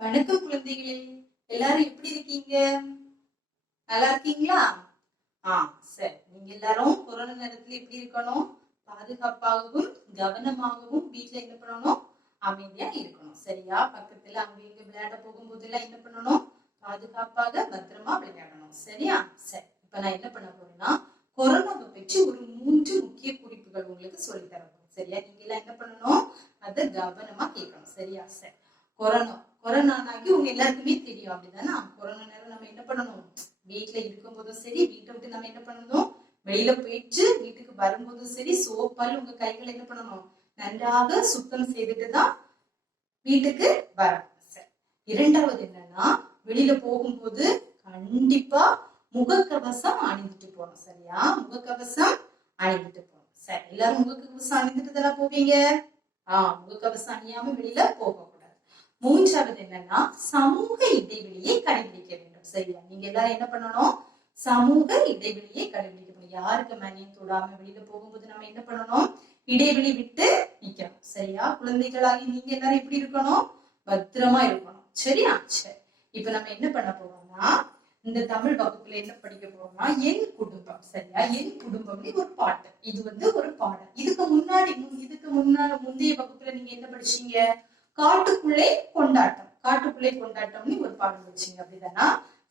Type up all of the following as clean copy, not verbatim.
வணக்கம் குழந்தைகளே. எல்லாரும் எப்படி இருக்கீங்க? நல்லா இருக்கீங்களா? சரி. நீங்க எல்லாரும் கொரோனா நேரத்துல எப்படி இருக்கணும்? பாதுகாப்பாகவும் கவனமாகவும் வீட்டுல என்ன பண்ணணும்? அமைதியா இருக்கணும். சரியா? பக்கத்துல அங்க இங்க விளையாட போகும்போது எல்லாம் என்ன பண்ணணும்? பாதுகாப்பாக பத்திரமா விளையாடணும். சரியா? சரி. இப்ப நான் என்ன பண்ண போறேன்னா கொரோனாவை பற்றி ஒரு 3 முக்கிய குறிப்புகள் உங்களுக்கு சொல்லி தர போறேன். சரியா? நீங்க எல்லாம் என்ன பண்ணணும்? அதை கவனமா கேட்கணும். சரியா? சரி. கொரோனானாக்கி உங்க எல்லாருக்குமே தெரியும். அப்படிதானே? கொரோனா நேரம் நம்ம என்ன பண்ணணும்? வீட்டுல இருக்கும் போதும் சரி, வீட்டை விட்டு நம்ம என்ன பண்ணணும்? வெளியில போயிட்டு வீட்டுக்கு வரும்போதும் சரி, சோப்பால் உங்க கைகளை என்ன பண்ணணும்? நன்றாக சுத்தம் செய்துட்டுதான் வீட்டுக்கு வரணும். சரி. இரண்டாவது என்னன்னா, வெளியில போகும்போது கண்டிப்பா முகக்கவசம் அணிந்துட்டு போகணும். சரியா? முகக்கவசம் அணிந்துட்டு போகணும். சரி. எல்லாரும் முகக்கவசம் அணிந்துட்டு தானே போவீங்க? முகக்கவசம் அணியாம வெளியில போகக்கூடாது. மூன்றாவது என்னன்னா, சமூக இடைவெளியை கடைபிடிக்க வேண்டும். சரியா? நீங்க எல்லாரும் என்ன பண்ணணும்? சமூக இடைவெளியை கடைபிடிக்கணும். யாருக்கு மேலேயும் தொடாம வெளியில போகும்போது நம்ம என்ன பண்ணணும்? இடைவெளி விட்டு நிக்கணும். சரியா? குழந்தைகளாகி நீங்க எல்லாரும் எப்படி இருக்கணும்? பத்திரமா இருக்கணும். சரியா? சரி. இப்ப நம்ம என்ன பண்ண போறோம்னா, இந்த தமிழ் வகுப்புல என்ன படிக்க போறோம்னா, என் குடும்பம். சரியா? என் குடும்பம்னு ஒரு பாட்டு. இது ஒரு பாடல். இதுக்கு முந்தைய வகுப்புல நீங்க என்ன படிச்சீங்க? காட்டுக்குள்ளே கொண்டாட்டம்னு ஒரு பாடம் படிச்சீங்க. அப்படிதானா?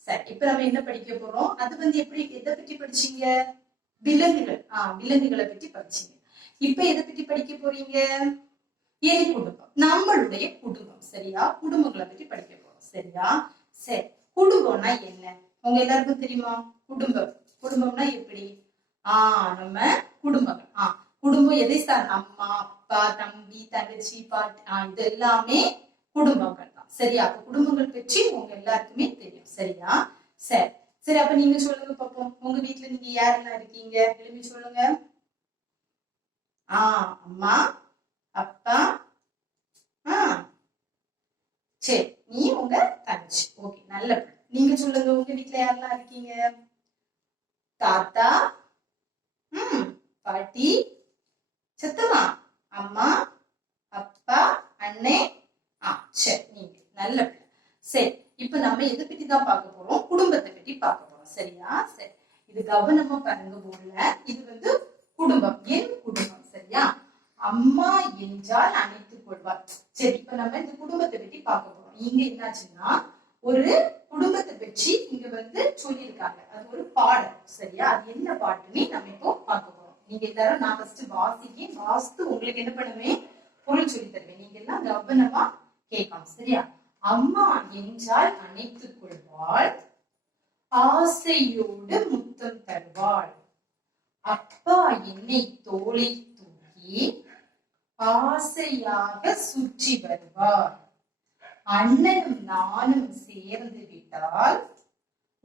சரி. இப்ப நம்ம என்ன படிக்க போறோம்? அது எப்படி எதை பற்றி படிச்சீங்க? விலங்குகளை பற்றி படிச்சீங்க. இப்ப எதை பற்றி படிக்க போறீங்க? என் குடும்பம், நம்மளுடைய குடும்பம். சரியா? குடும்பங்களை பற்றி படிக்க போறோம். சரியா? சரி. குடும்பம்னா என்ன? உங்க எல்லாருக்கும் தெரியுமா? குடும்பம்னா எப்படி? நம்ம குடும்பங்கள். குடும்பம் எதை சார்? அம்மா, அப்பா, தம்பி, தங்கச்சி, பாட்டி, இது எல்லாமே குடும்பங்கள் தான். சரியா? அப்ப குடும்பங்கள் பற்றி உங்க எல்லாருக்குமே தெரியும். சரியா? சரி. சரி. அப்ப நீங்க சொல்லுங்க பாப்போம். உங்க வீட்டுல நீங்க யாரெல்லாம் இருக்கீங்க? எழுப்பி சொல்லுங்க. அம்மா, அப்பா, சரி. நீ உங்க தங்கச்சி. ஓகே, நல்ல பிள்ளை. நீங்க சொல்லுங்க, உங்க வீட்டுல யாரெல்லாம் இருக்கீங்க? தாத்தா, பாட்டி, சத்தமா, அம்மா, அப்பா, அண்ணே. சரி. நீங்க நல்ல பிள்ளை. சரி. இப்ப நம்ம எதை பத்தி தான் பார்க்க போறோம்? குடும்பத்தை பத்தி பார்க்க போறோம். சரியா? சரி. இது கவனமா பாருங்க போர்டுல. இது குடும்பம், என் குடும்பம். சரியா? அம்மா என்றால் அணைத்துக் கொள்வார். சரி. இப்ப நம்ம இந்த குடும்பத்தை பத்தி பார்க்க போறோம். இங்க என்னாச்சுன்னா, ஒரு குடும்பத்தை பற்றி இங்க சொல்லியிருக்காங்க. அது ஒரு பாடல். சரியா? அது என்ன பாட்டுன்னு நம்ம இப்போ பார்க்க போறோம். நீங்க எல்லாரும் நான் ஃபர்ஸ்ட் வாசித்து உங்களுக்கு என்ன பண்ணுவேன்? பொருள் சொல்லி தருவேன். நீங்க எல்லாம் கவனமா கேட்கணும். சரியா? அம்மா என்றால் அணைத்துக் கொள்வாள், ஆசையோடு முத்தம் தருவாள். அப்பா என்னை தோளை தூக்கி ஆசையாக சுற்றி வருவார். அண்ணனும் நானும் சேர்ந்து விட்டால்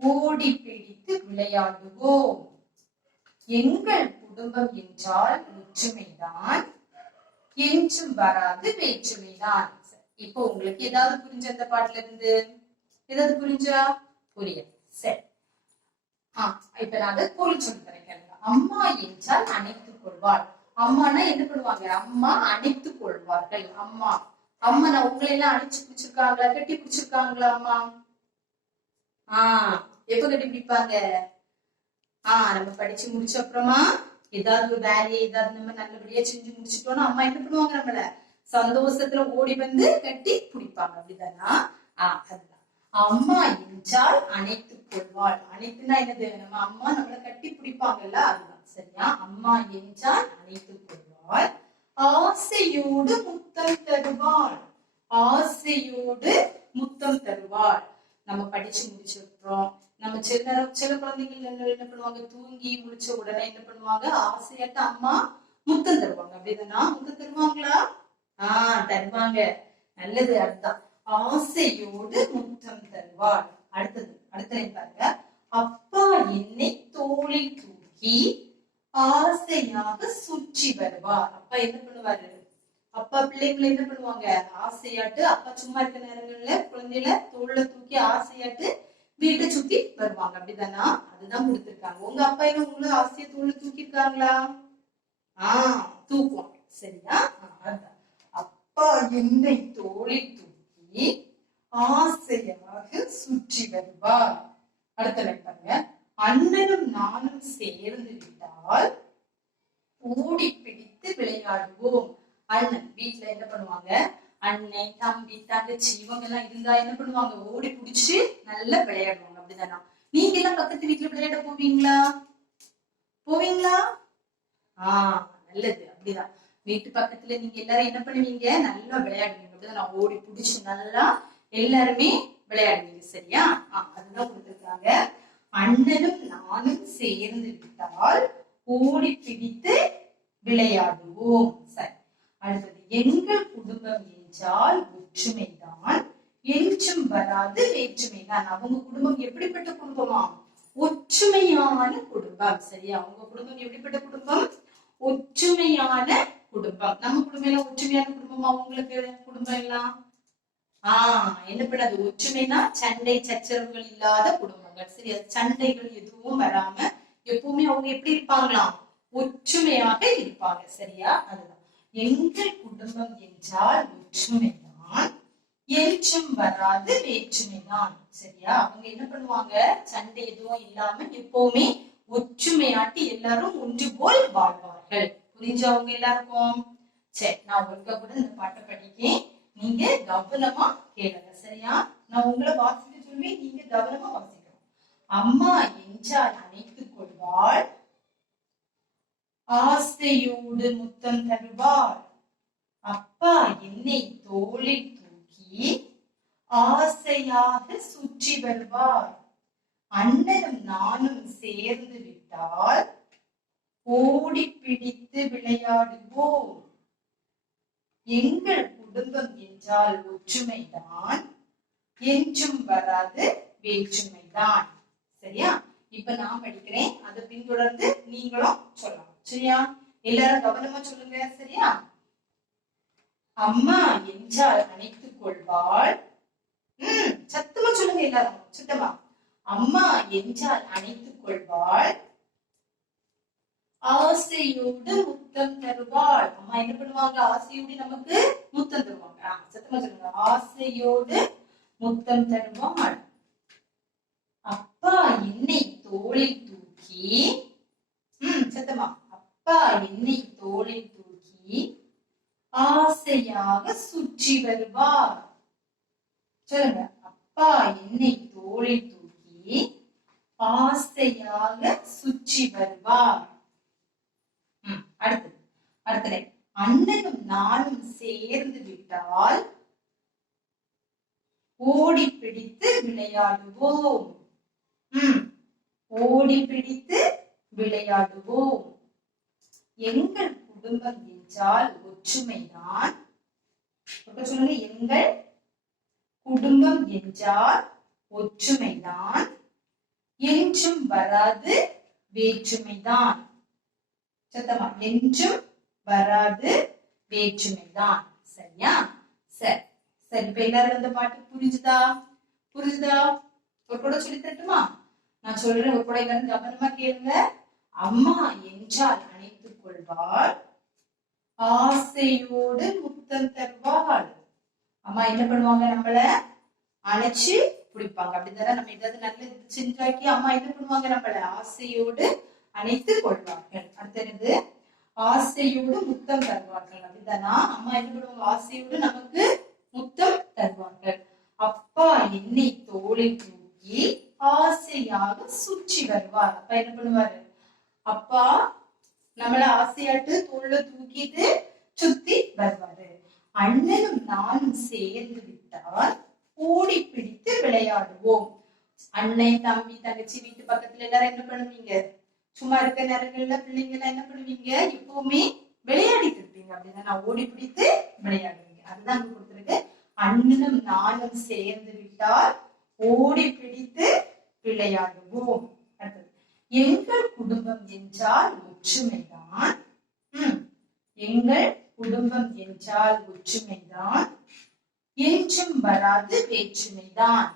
ஓடி பிடித்து விளையாடுவோம். எங்கள் குடும்பம் என்றால் ஒற்றுமைதான், என்றும் வராது வேற்றுமைதான். இப்போ உங்களுக்கு ஏதாவது புரிஞ்ச அந்த பாட்டுல இருந்து? ஏதாவது புரிஞ்சா? புரியாது. சரி. இப்ப நான் அதை பொருள் சொல்லி தரேன். அம்மா என்றால் அணைத்துக் கொள்வாள். அம்மானா என்ன பண்ணுவாங்க? அம்மா அணைத்துக் கொள்வார்கள். அம்மா நான் உங்களை எல்லாம் அணைச்சு பிடிச்சிருக்காங்களா? கட்டி பிடிச்சிருக்காங்களா? அம்மா எப்ப கட்டி பிடிப்பாங்க? நம்ம படிச்சு முடிச்ச அப்புறமா ஏதாவது ஒரு வேலையை நம்ம நல்லபடியா செஞ்சு முடிச்சுட்டோம்னா அம்மா என்ன பண்ணுவாங்க? நம்மள சந்தோஷத்துல ஓடி வந்து கட்டி பிடிப்பாங்க. அப்படிதானா? அதுதான். அம்மா என்றால் அணைத்துக் கொள்வாள். அனைத்துனா என்னது? நம்ம அம்மா நம்மளை கட்டி பிடிப்பாங்கல்ல, அதுதான். சரியா? அம்மா என்றால் அணைத்துக் கொள்வாள், ஆசையோடு முத்தம் தருவாள். ஆசையோடு முத்தம் தருவாள். நம்ம படிச்சு முடிச்சிருக்கிறோம். நம்ம சில குழந்தைகள் என்ன பண்ணுவாங்க? தூங்கி முடிச்ச உடனே என்ன பண்ணுவாங்க? ஆசையாட்ட அம்மா முத்தம் தருவாங்க. அப்படிதானா? முத்தம் தருவாங்களா? தருவாங்க. நல்லது. அதுதான். ஆசையோடு முத்தம் தருவாள். அடுத்தது பாருங்க. அப்பா என்னை தோளில் தூக்கி ஆசையாக சுற்றி வருவார். அப்பா என்ன பண்ணுவாரு? அப்பா பிள்ளைங்களை என்ன பண்ணுவாங்க? ஆசையாட்டு அப்பா சும்மா இருக்க நேரங்கள்ல குழந்தைகளை தோல்ல தூக்கி ஆசையாட்டு வீட்டை சுத்தி வருவாங்க. அப்படிதானா? அதுதான் கொடுத்திருக்காங்க. உங்க அப்பா என்ன உங்களை ஆசைய தோல்ல தூக்கி இருக்காங்களா? தூக்குவாங்க. சரியா? அதுதான். அப்பா என்னை தோளில் தூக்கி ஆசையாக சுற்றி வருவார். அடுத்த லைன் பாருங்க. அண்ணனும் நானும் சேர்ந்து விட்டால் ஓடி பிடித்து விளையாடுவோம். அண்ணன் வீட்டுல என்ன பண்ணுவாங்க, அண்ணன் தம்பி தங்கச்சி இவங்க எல்லாம் இருந்தா என்ன பண்ணுவாங்க, ஓடி பிடிச்சு நல்லா விளையாடுவாங்க. அப்படிதானா? நீங்க எல்லாம் பக்கத்து வீட்டுல விளையாட போவீங்களா? போவீங்களா? நல்லது. அப்படிதான். வீட்டு பக்கத்துல நீங்க எல்லாரும் என்ன பண்ணுவீங்க, நல்லா விளையாடுவீங்க. அப்படிதான் ஓடி பிடிச்சு நல்லா எல்லாருமே விளையாடுவீங்க. சரியா? அதுதான் கொடுத்திருக்காங்க. அண்ணனும் நானும் சேர்ந்து விட்டால் ஓடி பிடித்து விளையாடுவோம். சரி, அடுத்தது எங்கள் குடும்பம் என்றால் ஒற்றுமைதான், என்றும் வராது வேற்றுமைதான். அவங்க குடும்பம் எப்படிப்பட்ட குடும்பமா? ஒற்றுமையான குடும்பம். சரியா? அவங்க குடும்பம் எப்படிப்பட்ட குடும்பம்? ஒற்றுமையான குடும்பம். நம்ம குடும்பம் எல்லாம் ஒற்றுமையான குடும்பமா? உங்களுக்கு குடும்பம் எல்லாம் என்ன பண்ணாது? ஒற்றுமைனா சண்டை சச்சரவுகள் இல்லாத குடும்பங்கள். சரியா? சண்டைகள் எதுவும் வராம எப்பவுமே அவங்க எப்படி இருப்பாங்களாம்? ஒற்றுமையாக இருப்பாங்க. சரியா? அதுதான் எங்கள் குடும்பம் என்றால் ஒற்றுமைதான், என்றும் வராது வேற்றுமைதான். சரியா? அவங்க என்ன பண்ணுவாங்க, சண்டை எதுவும் இல்லாம எப்பவுமே ஒற்றுமையாட்டி எல்லாரும் ஒன்று போல் வாழ்வார்கள். புரிஞ்சவங்க எல்லாருக்கும்? சரி, நான் ஒருக்க கூட இந்த பாட்டை படிக்கேன், நீங்க கவனமா கேளுங்க. சரியா? நான் உங்களை வாசிக்க சொல்லுவேன், நீங்க கவனமா வாசிக்கணும். அம்மா என்றால் அணைத்துக் கொள்வாள், ஆசையோடு முத்தம் தருவார். அப்பா என்னை தோளில் தூக்கி ஆசையாக சுற்றி வருவார். அண்ணனும் நானும் சேர்ந்து விட்டால் ஓடி பிடித்து விளையாடுவோம். எங்கள் குடும்பம் என்றால் ஒற்றுமைதான், என்றும் வராது வேற்றுமைதான். சரியா? இப்ப நான் படிக்கிறேன், அதை பின்தொடர்ந்து நீங்களும் சொல்லலாம். சரியா? எல்லாரும் கவனமா சொல்லுங்க. சரியா? அம்மா என்றால் அணைத்துக் கொள்வாள். சத்தமா சொல்லுங்க எல்லாரும், சுத்தமா. அம்மா என்றால் அணைத்துக் கொள்வாள், ஆசையோடு முத்தம் தருவாள். அம்மா என்ன பண்ணுவாங்க? ஆசையோடு நமக்கு முத்தம் தருவாங்க. சத்தமா சொல்லுங்க. ஆசையோடு முத்தம் தருவாள். அப்பா என்னை தோளில் தூக்கி, சத்தமா, அப்பா என்னை தோளில் தூக்கி ஆசையாக சுற்றி வருவார். சொல்லுங்க. அப்பா என்னை தோளில் தூக்கி ஆசையாக சுற்றி வருவார். அடுத்தது அண்ணனும் நானும் சேர்ந்து விட்டால் ஓடி பிடித்து விளையாடுவோம். ஓடி பிடித்து விளையாடுவோம். எங்கள் குடும்பம் என்றால் ஒற்றுமைதான். சொல்லுங்க. எங்கள் குடும்பம் என்றால் ஒற்றுமைதான், என்றும் வராது வேற்றுமைதான். சத்தமா, என்றும் வராது வேற்றுமைதான். சரியா? சரி சரி, இப்ப எல்லாரும் இந்த பாட்டு புரிஞ்சுதா? ஒரு கூட சொல்லி தரட்டுமா? நான் சொல்றேன், ஒரு கூட எல்லாரும் கவனமா கேளுங்க. அம்மா என்றால் அணைத்துக் கொள்வாள், ஆசையோடு முத்தம் தருவாள். அம்மா என்ன பண்ணுவாங்க? நம்மள அணைச்சு பிடிப்பாங்க. அப்படித்தானே? நம்ம ஏதாவது நல்ல செஞ்சாக்கி அம்மா என்ன பண்ணுவாங்க? நம்மள ஆசையோடு அணைத்துக் கொள்வார்கள். அடுத்தது ஆசையோடு முத்தம் தருவார்கள். அப்படித்தானா? அம்மா என்ன பண்ணுவாங்க? ஆசையோடு நமக்கு முத்தம் தருவார்கள். அப்பா என்னை தோளில் தூக்கி ஆசையாக சுற்றி வருவார். அப்பா என்ன பண்ணுவாரு? அப்பா நம்மள ஆசையாட்டு தோல்ல தூக்கிட்டு சுத்தி வருவாரு. அண்ணனும் நானும் சேர்ந்து விட்டால் ஓடி பிடித்து விளையாடுவோம். அண்ணன் தம்பி தங்கச்சி வீட்டு பக்கத்துல எல்லாரும் என்ன பண்ணுவீங்க? சும்மா இருக்க நேரங்கள்ல பிள்ளைங்க எல்லாம் என்ன பண்ணுவீங்க? எப்பவுமே விளையாடிட்டு இருப்பீங்க. அப்படின்னா நான் ஓடி பிடித்து விளையாடுவீங்க. அதுதான் அங்க கொடுத்திருக்கு. அண்ணனும் நானும் சேர்ந்து விட்டால் ஓடி பிடித்து விளையாடுவோம். அடுத்தது எங்கள் குடும்பம் என்றால் ஒற்றுமைதான். எங்கள் குடும்பம் என்றால் ஒற்றுமைதான், என்றும் வராது வேற்றுமைதான்.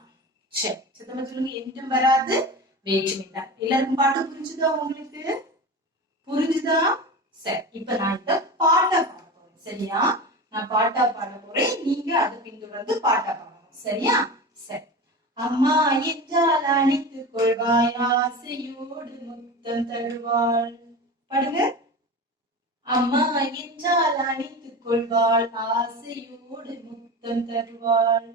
சரி, சத்தமா சொல்லுங்க. என்றும் வராது வேற்றுமைதான். எல்லாருக்கும் பாட்டு புரிஞ்சுதா? உங்களுக்கு புரிஞ்சுதா? சரி, இப்ப நான் இந்த பாட்டா பாட போறேன். சரியா? நான் பாட்டா பாட போறேன், நீங்க அதை பின்தொடர்ந்து பாட்டா பாடணும். சரியா? சரி. அம்மா என்றால் அணைத்துக் கொள்வாய், ஆசையோடு முத்தம் தருவாள். பாடுங்க. அம்மா என்றால் அணைத்துக் கொள்வாள், ஆசையோடு முத்தம் தருவாள்.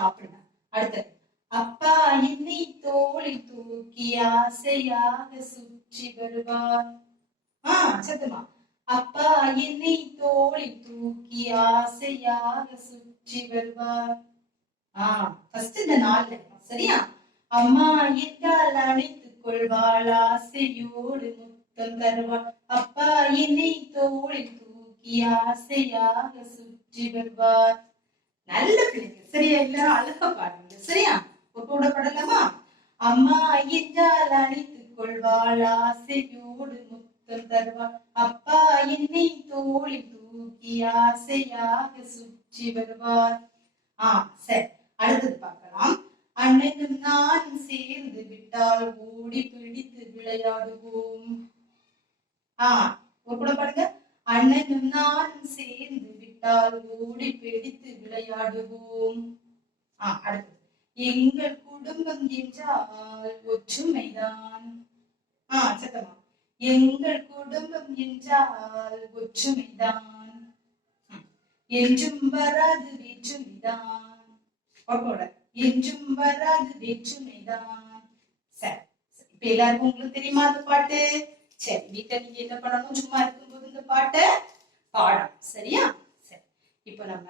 அப்படிதான். அடுத்தது. அப்பா என்னை தோளில் தூக்கி ஆசையாக சுற்றி வருவார். சத்தமா. அப்பா என்னை தோளில் தூக்கி ஆசையாக சுற்றி வருவார். ஃபர்ஸ்ட் இந்த 4 சரியா? அம்மா என்றால் அணைத்துக் கொள்வாள், ஆசையோடு முத்தம் தருவாள். அப்பா என்னை தோளில் தூக்கி ஆசையாக சுற்றி வருவார். நல்ல பிள்ளைங்க. சரியா? எல்லாரும் அழகா பாடுங்க. சரியா? கூட பாடலாமா? அம்மா என்றால் அணைத்துக் கொள்வாள், ஆசையோடு முத்தம் தருவாள். அப்பா என்னை தோளில் தூக்கி ஆசையாக சுற்றி வருவார். சரி. அடுத்தது பார்க்கலாம். அண்ணனும் நானும் சேர்ந்து விட்டால் ஓடி பிடித்து விளையாடுவோம். ஒரு கூட பாருங்க. அண்ணனும் நானும் சேர்ந்து விட்டால் ஓடி பிடித்து விளையாடுவோம். அடுத்தது. எங்கள் குடும்பம் என்றால் ஒற்றுமைதான். சத்தமா. எங்கள் குடும்பம் என்றால் ஒற்றுமைதான், என்றும் வராது வேற்றுமைதான். என்றும் வராது வேற்றுமைதான். சரி. இப்ப எல்லாருக்கும் உங்களுக்கு தெரியுமா அந்த பாட்டு? சரி, வீட்டை நீங்க என்ன பண்ணணும்? சும்மா இருக்கும்போது இந்த பாட்டை பாடணும். சரியா? சரி. இப்ப நம்ம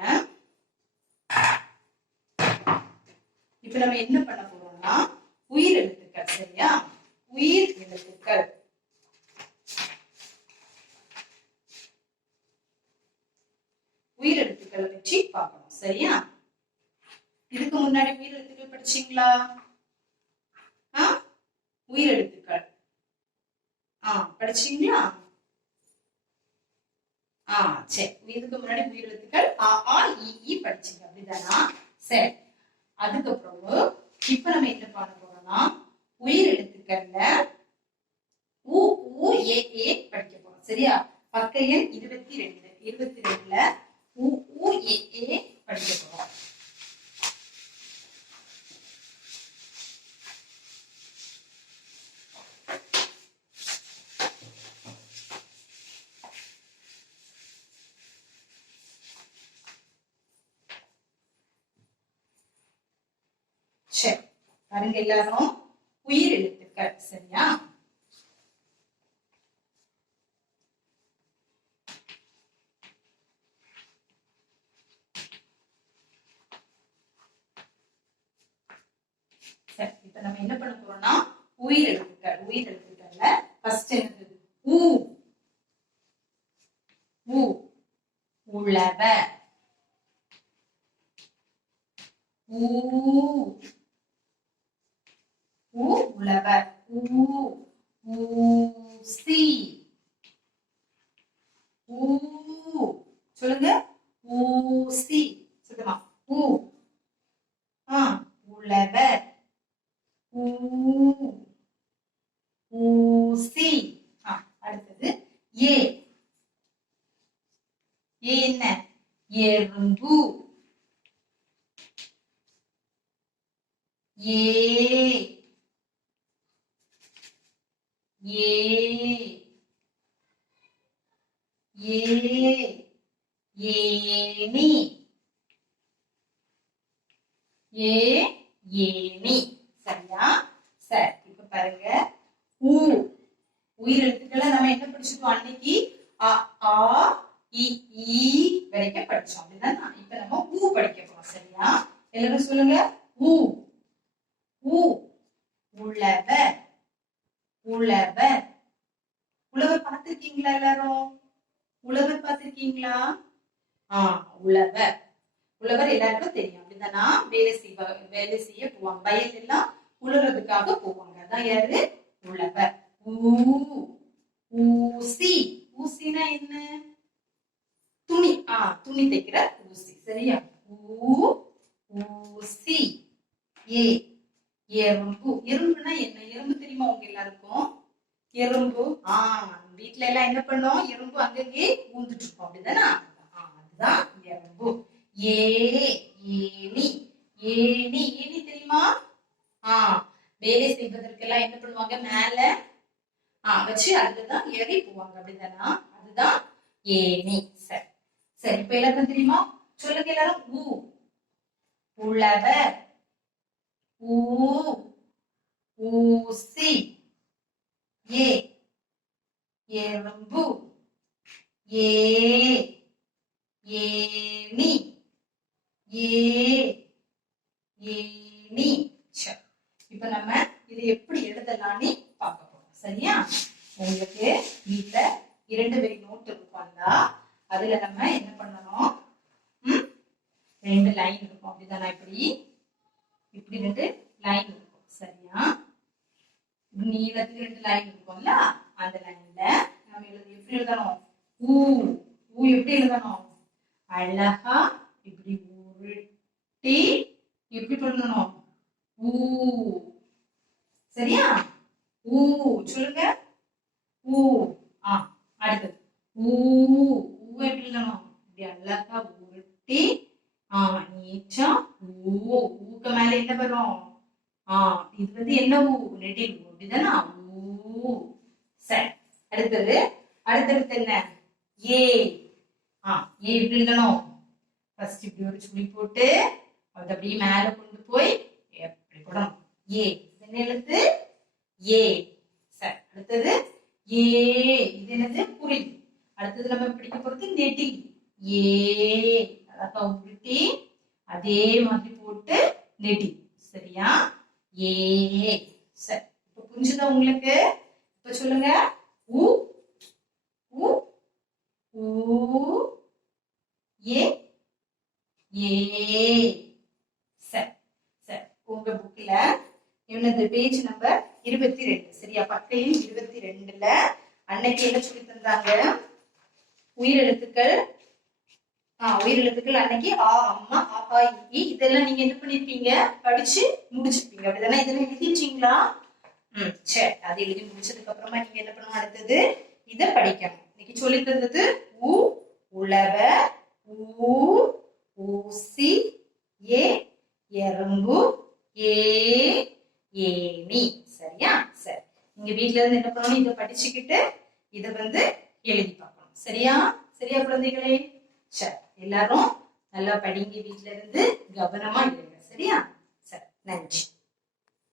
என்ன பண்ண போறோம்னா உயிர் எழுத்துக்கள். சரியா? உயிர் எழுத்துக்கள். உயிர் எழுத்துக்களை வச்சு பார்க்கணும். சரியா? இதுக்கு முன்னாடி உயிர் எழுத்துக்கள் படிச்சீங்களா? உயிர் எழுத்துக்கள் படிச்சீங்களா? சரி. இதுக்கு முன்னாடி உயிர் எழுத்துக்கள் அ ஆ இ ஈ படிச்சீங்க. அப்படிதானா? சரி. அதுக்கப்புறம் இப்ப நம்ம என்ன பண்ண போறோம்னா உயிர் எழுத்துக்கள்ல உ ஊ ஏ ஏ படிக்க போறோம். சரியா? பக்க எண் 22. 22ல உ ஊ ஏ ஏ படிக்க போறோம். சரி. பாருங்க எல்லாரும் உயிர் எழுத்துக்கள். சரியா? சரி. இப்ப நம்ம என்ன பண்ண போறோம்னா உயிர் எழுத்துக்கள். உயிர் எழுத்துக்கள்ல ஃபர்ஸ்ட் என்னது? ஊ. ஊ உழவ. ஊ ஊ உழவர். ஊ ஊசி. ஊ சொல்லுங்க. ஊசி. சொல்லுமா. ஊ உழவர். ஊ ஊசி. அடுத்தது ஏ. ஏ என்ன? எறும்பு. ஏ ஏ ஏ ஏனி. ஏ ஏனி. சரியா? சரி. இப்ப பாருங்க ஊ. உயிர் எழுத்துக்களை நம்ம என்ன படிச்சிருக்கோம் அன்னைக்கு? அ ஆ இ ஈ வரைக்கும் படிச்சோம். அப்படின்னா இப்ப நம்ம ஊ படிக்க போறோம். சரியா? எல்லாரும் சொல்லுங்க. ஊ. ஊ உழவர். உழவர். உழவர் பார்த்திருக்கீங்களா? எல்லாரும் உழவர் பார்த்திருக்கீங்களா? உழவர். உழவர் எல்லாருக்கும் தெரியும். அப்படிதானா? வேலை செய்ய போவாங்க. வயல் எல்லாம் உழுறதுக்காக போவாங்க. அதான் யாரு? உழவர். ஊசி. ஊசினா என்ன? துணி. துணி தைக்கிற ஊசி. சரியா? ஊசி. ஏ எறும்பு. எறும்புனா என்ன? எறும்பு தெரியுமா உங்க எல்லாருக்கும்? எறும்பு. வீட்டுல எல்லாம் என்ன பண்ணோம்? எறும்பு அங்கங்கே ஊந்துட்டு இருக்கோம். அப்படிதானா? அதுதான் எறும்பு. ஏ ஏணி ஏணி ஏணி தெரியுமா? வேலை செய்வதற்கெல்லாம் என்ன பண்ணுவாங்க? மேல வச்சு அதுதான் ஏறி போவாங்க அப்படிதானா? அதுதான் ஏணி. சரி சரி, இப்ப எல்லாருக்கும் தெரியுமா? சொல்லுங்க எல்லாரும். உழவர், ஊசி, எறும்பு, ஏணி, ஏணி. இப்ப நம்ம இது எப்படி எழுதலாம்னு பார்க்க போறோம். சரியா? உங்களுக்கு வீட்ல 2 வரி நோட் வந்தா அதுல நம்ம என்ன பண்ணணும்? 2 லைன் இருக்கும் அப்படிதானா? இப்படி 2 லைன் இருக்கும். சரியா? நீளத்துக்கு 2 லைன் இருக்கும்ல, அந்த லைன்ல நம்ம எப்படி எழுதணும்? எப்படி எழுதணும்? அழகா இப்படி உருட்டி எப்படி பண்ணணும்? சரியா? சொல்லுங்க. அடுத்தது எப்படி எழுதணும்? இப்படி அழகா உருட்டி நீச்சா ஊக்கு மேல என்ன வரும்? இது என்ன நெடில் அப்படிதானா? சரி, அடுத்தது என்ன? எப்படி எழுதணும்? ஃபர்ஸ்ட் இப்படி ஒரு சுழி போட்டு அது அப்படியே மேல கொண்டு போய் எப்படி போடணும்? என்ன எழுத்து? சரி, அடுத்தது இது என்னது? குறில். அடுத்தது நம்ம பிடிக்க போறது நெடில். அழகா உருட்டி அதே மாதிரி போட்டு நெடில். சரியா? சரி, இப்ப புரிஞ்சுதா உங்களுக்கு? இப்ப சொல்லுங்க. சரி சரி, உங்க புக்ல என்னது? Page number 22. சரியா? பக்கம் 22ல அன்னைக்கு என்ன சொல்லி தந்தாங்க? உயிரெழுத்துக்கள். உயிரெழுத்துக்கள் அன்னைக்கு அம்மா இதெல்லாம் நீங்க என்ன பண்ணிருப்பீங்க? படிச்சு முடிச்சிருப்பீங்க அப்படிதானே? இதெல்லாம் எழுதிட்டீங்களா? சரி, அது எழுதி முடிச்சதுக்கு அப்புறமா நீங்க என்ன பண்ணணும்? அடுத்தது இத படிக்கணும். இன்னைக்கு சொல்லி தந்தது உழவர், ஊசி, எறும்பு, ஏணி. சரியா? சரி, நீங்க வீட்ல இருந்து என்ன பண்ணணும்? இதை படிச்சுக்கிட்டு இத எழுதி பார்க்கணும். சரியா? சரியா குழந்தைகளே? சரி, எல்லாரும் நல்லா படிங்க. வீட்ல இருந்து கவனமா இருங்க. சரியா? சரி, நன்றி.